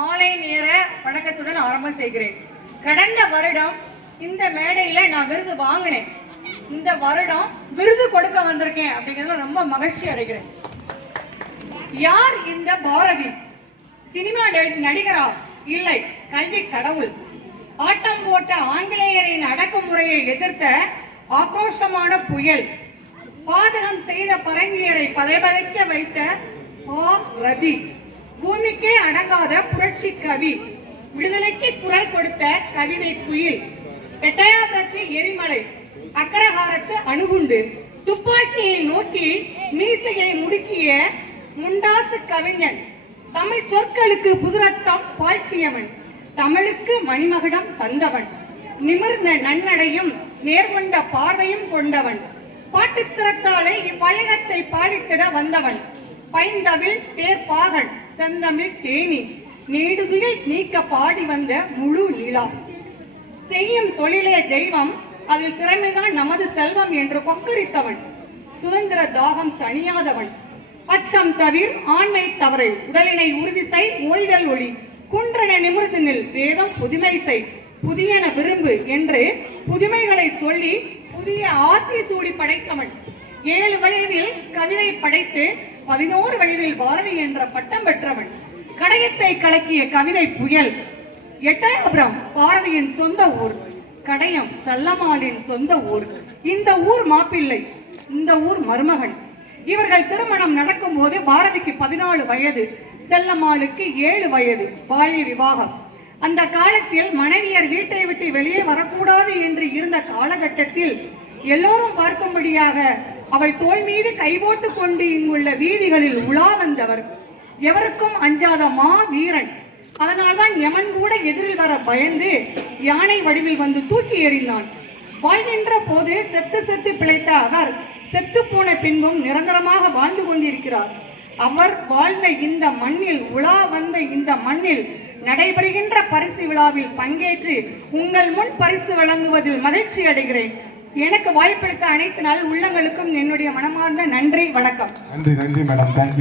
மாலை நேர வணக்கத்துடன் ஆரம்பம் செய்கிறேன். கடந்த வருடம் இந்த மேடையில நான் விருது வாங்கினேன். இந்த வருடம் விருது கொடுக்க வந்திருக்கேன் அப்படிங்கிறதுல ரொம்ப மகிழ்ச்சி அடைகிறேன். யார் இந்த பாரதி? சினிமா நடிகரா? இல்லை, கல்வி கடவுள். ஆட்டம் போட்ட ஆங்கிலேயரின் அடக்குமுறையை எதிர்த்த ஆக்ரோஷமான புயல். பாதகம் செய்த பரங்கியரை பதைபதைக்க வைத்த ரதி. பூமிக்கே அடங்காத புரட்சி கவி. விடுதலைக்கு குரல் கொடுத்த கவிதை குயில். எட்டயாபுரத்து எரிமலை, அக்கரகாரத்து அணுகுண்டு, துப்பாக்கியை நோக்கி மீசையை முடுக்கிய முண்டாசு கவிஞன், தமிழ் சொற்களுக்கு புதுரத்தம் பாய்ச்சியவன், தமிழுக்கு மணிமகுடம் தந்தவன், நிமிர்ந்த நன்னடையும் நேர்கொண்ட பார்வையும் கொண்டவன், பாட்டுத்திறத்தாலே இவ்வயகத்தை பாடித்திட வந்தவன், பைந்தவில் தேர்ப்பாகன், செந்தமிழ் தேனி, நீடுதுயில் நீக்க பாடி வந்த முழு நிலா. செய்யும் தொழிலே தெய்வம், அதில் திறமைதான் நமது செல்வம் என்று கொக்கரித்தவன், சுதந்திர தாகம் தணியாதவன், அச்சம் தவிர் ஆண்மை தவறை, உடலினை உறுதி செய் மொழிதல் ஒளி, குன்றன நிமிர்ந்து நில் வேதம் புதுமை செய், புதியன விரும்பு என்று புதுமைகளை சொல்லி புதிய ஆத்தி சூடி படைத்தவன். 7 வயதில் கவிதை படைத்து 11 வயதில் பாரதி என்ற பட்டம் பெற்றவன். கடையத்தை கலக்கிய கவிதை புயல். எட்டயபுரம் பாரதியின் சொந்த ஊர். கடையம் செல்லம்மாளின் சொந்த ஊர். இந்த ஊர் மாப்பிள்ளை, இந்த ஊர் மருமகன். இவர்கள் திருமணம் நடக்கும் போது பாரதிக்கு 14 வயது, செல்லம்மாளுக்கு 7 வயது. பால்ய விவாகம். அந்த காலத்தில் மனைவியர் வீட்டை விட்டு வெளியே வரக்கூடாது என்று இருந்த காலகட்டத்தில் எல்லோரும் பார்க்கும்படியாக அவள் தோள் மீது கைபோட்டு கொண்டு இங்குள்ள வீதிகளில் உலா வந்தவர். எவருக்கும் அஞ்சாத மா வீரன். அதனால்தான் யமன் கூட எதிரில் வர பயந்து யானை வடிவில் வந்து தூக்கி எறிந்தான். வாழ்கின்ற போது செத்து செத்து பிழைத்த அவர் செத்து போன பின்பும் நிரந்தரமாக வாழ்ந்து கொண்டிருக்கிறார். அவர் வாழ்ந்த இந்த மண்ணில், உலா வந்த இந்த மண்ணில் நடைபெறுகின்ற பரிசு விழாவில் பங்கேற்று உங்கள் முன் பரிசு வழங்குவதில் மகிழ்ச்சி அடைகிறேன். எனக்கு வாய்ப்பளித்த அனைத்து நாள் உள்ளங்களுக்கும் என்னுடைய மனமார்ந்த நன்றி, வணக்கம். நன்றி மேடம்.